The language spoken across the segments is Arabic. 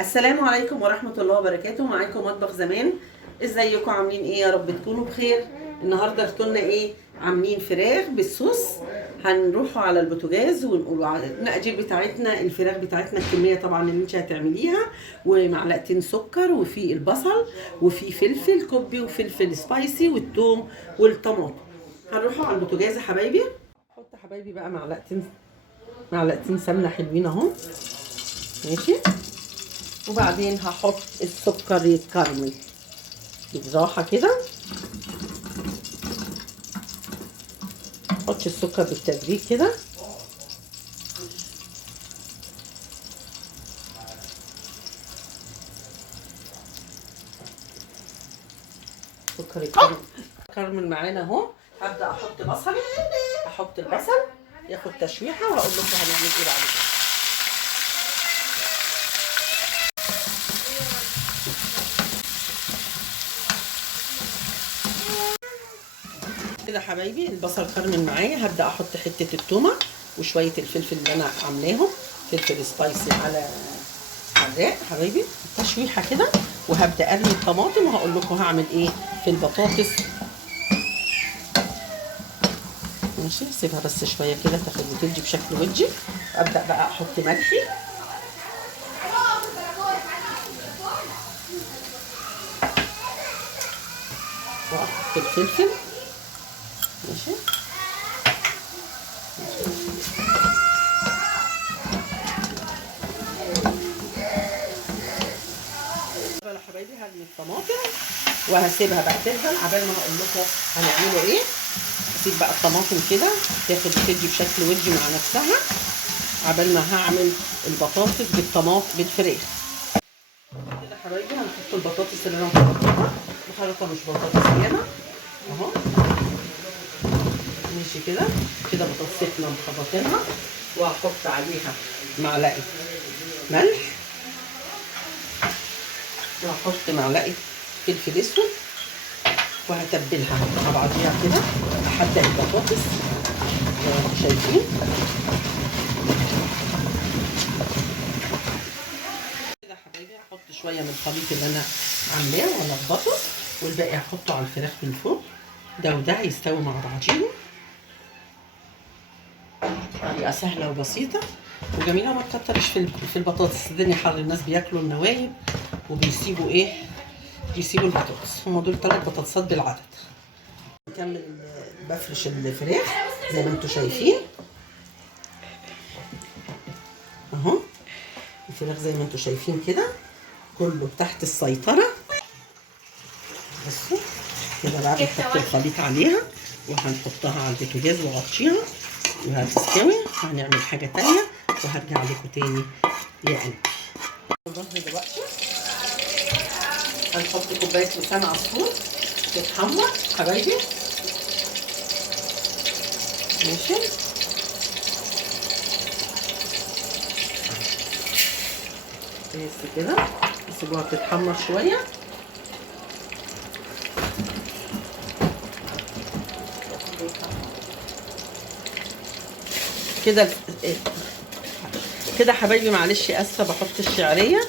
السلام عليكم ورحمة الله وبركاته. معاكم مطبخ زمان. ازيكم عاملين ايه؟ يا رب تكونوا بخير. النهارده اخترنا ايه؟ عاملين فراخ بالصوص. هنروحوا على البوتاجاز ونقول المقادير بتاعتنا. الفراخ بتاعتنا الكمية طبعا اللي انت هتعمليها، ومعلقتين سكر، وفي البصل، وفي فلفل كوبي، وفلفل سبايسي، والثوم والطماطم. هنروحوا على البوتاجاز يا حبايبي. حط يا حبايبي بقى معلقتين سمنة حلوين اهو، ماشي. وبعدين هحط السكر يتكرمل بالراحة كده. حط السكر بالتدريج كده. السكر يتكرمل معانا اهو. هبدأ احط بصلي. احط البصل ياخد تشويحة وهقول لكم هنعمل ايه بعد كده. كده حبايبي البصل كرمل معايا. هبدا احط حته التومه وشويه الفلفل اللي انا عاملاهم، فلفل سبايسي على حراق حبايبي، تشويحه كده. وهبدا ارمي الطماطم وهقول لكم هعمل ايه في البطاطس. ماشي، سيبها بس شويه كده تاخد وتدي بشكل وجهي. ابدا بقى احط ملحي، واحط الفلفل، ماشي. يا حبايبي هرمي الطماطم وهسيبها بقى تهدى عبال ما هقول لكم هنعمله ايه. هسيب بقى الطماطم كده تاخد وتدي بشكل ودي مع نفسها عبال ما هعمل البطاطس بالطماطم بالفراخ. كده حبايبي هنحط البطاطس اللي انا مخلطها. مش بطاطس ياما اهو، ماشي كده. كده بطاطسنا مخلطينها، وهحط عليها معلقه ملح، وهحط معلقه فلفل اسود، وهتبلها مع بعضيها كده لحد البطاطس زي ما انتم شايفين. كده حبايبي هحط شويه من الخليط اللي انا عاملاه والخبطه، والباقي هحطه على الفراخ من فوق. ده وده هيستوي مع بعضيهم. طريقه سهله وبسيطه وجميله، ما تكترش في البطاطس. الدنيا حر، الناس بياكلوا النوايم وبيسيبوا ايه، بيسيبوا البطاطس. هم دول 3 بطاطسات بالعدد. نكمل. بفرش الفراخ زي ما انتم شايفين اهو. الفراخ زي ما انتم شايفين كده كله تحت السيطره. بصوا كده بقى بنحط الخليط عليها وهنحطها على البوتاجاز واغطيها وهتستوي. هنعمل حاجه تانيه وهرجع لكم تاني يا قلبي. الرز دلوقتي هنحط كوبايه لسان عصفور تتحمر حبايبي، ماشي. بس كده نسيبوها تتحمر شويه. كده كده حبايبي. معلش اسفه، بحط الشعريه،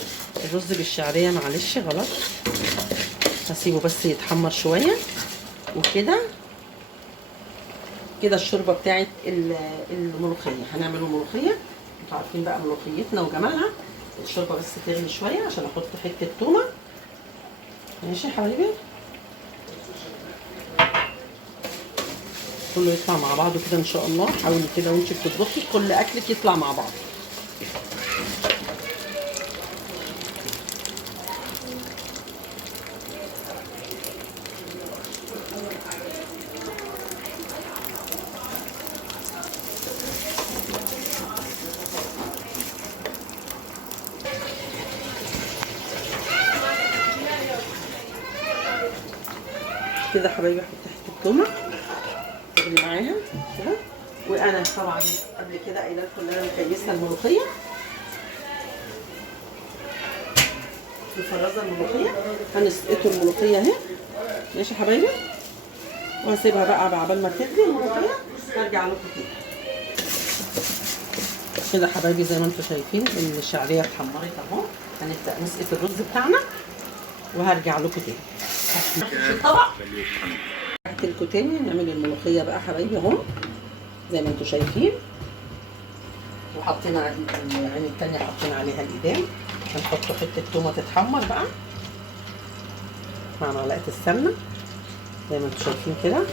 الرز بالشعريه، معلش غلط. هسيبه بس يتحمر شويه. وكده كده الشوربه بتاعت الملوخيه. هنعمل ملوخيه، انتوا عارفين بقى ملوخيتنا وجمالها. الشوربه بس تغلي شويه عشان احط حته تومه، ماشي يا حبايبي. كله يطلع مع بعضه كده ان شاء الله. حاولي كده وانت بتطبخي كل اكلك يطلع مع بعض. كده حبايبي احط حته تومه تغلي معاها كده. وانا طبعا قبل كده قايله لكم ان انا مكيسه الملوخيه، مفرزه الملوخيه. هنسقطوا الملوخيه اهي، ماشي يا حبايبي. وهسيبها بقى عبال ما تغلي الملوخيه. هرجع لكم تاني. كده حبايبي زي ما انتم شايفين الشعريه اتحمرت اهو. هنبدا نسقط الرز بتاعنا وهرجع لكم تاني. في الطبق تحت لكم تاني. نعمل الملوخيه بقى حبايبي اهو زي ما انتم شايفين، وحطينا العين التانية حطينا عليها الإيدام. هنحط حتة تومة تتحمر بقى مع معلقة السمنة زي ما انتم شايفين كده.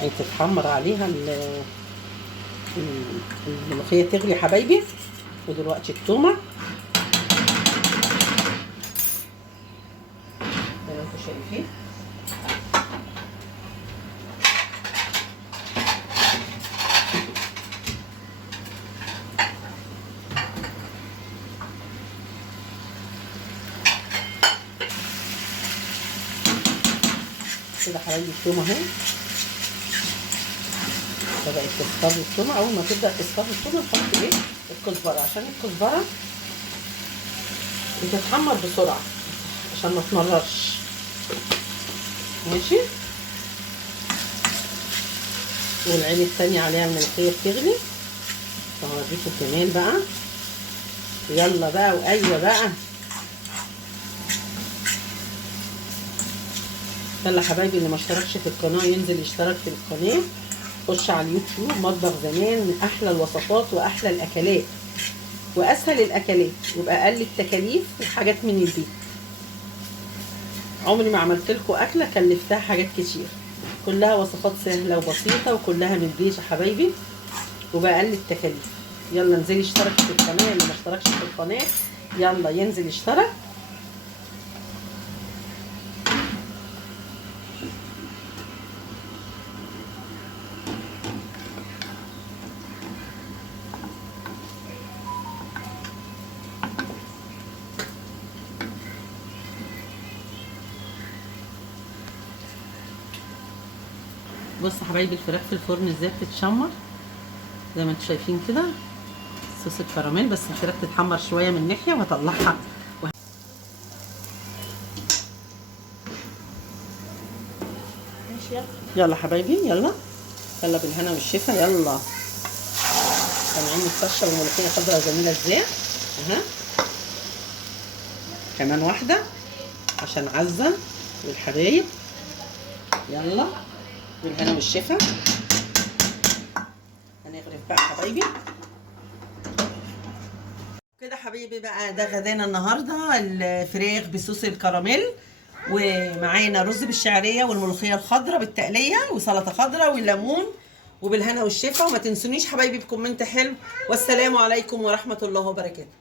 عين تتحمر عليها الملوخية تغلي حبايبي. ودلوقتي التومة زي ما انتم شايفين. كده حبايبي التومه اهي بدأت تصفر التومه. اول ما تبدأ تصفر التومه نحط ايه؟ الكزبره، عشان الكزبره بتتحمر بسرعه عشان ما تمررش. ماشي. والعين التانية عليها الملوخيه بتغلي. هوريكم كمان بقى. يلا بقى وايوه بقى. يلا حبايبي اللي ما اشتركش في القناه ينزل يشترك في القناه. خش على اليوتيوب مطبخ زمان، من احلى الوصفات واحلى الاكلات واسهل الاكلات وباقل التكاليف وحاجات من البيت. عمري ما عملت لكم اكله كلفتها حاجات كتير، كلها وصفات سهله وبسيطه وكلها من البيت يا حبايبي وباقل التكاليف. يلا انزلي اشترك في القناه. اللي ما اشتركش في القناه يلا ينزل يشترك. بصوا حبايبي الفراخ في الفرن ازاي بتتشمر زي ما انتم شايفين كده. صوص الكراميل. بس الفراخ تتحمر شويه من ناحيه وهطلعها. ماشي. يلا حبايبي يلا يلا بالهنا والشفا. يلا سامعين الطشه والملوخيه خضرا جميله ازاي. اها كمان واحده عشان عزه والحبايب. يلا بالهنا والشفا. هنغرف بقى حبايبي كده. حبايبي بقى ده غدانا النهارده، الفراخ بصوص الكراميل، ومعانا رز بالشعريه والملوخيه الخضراء بالتقليه وسلطه خضراء والليمون. وبالهنا والشفا. وما تنسونيش حبايبي بكومنت حلو. والسلام عليكم ورحمه الله وبركاته.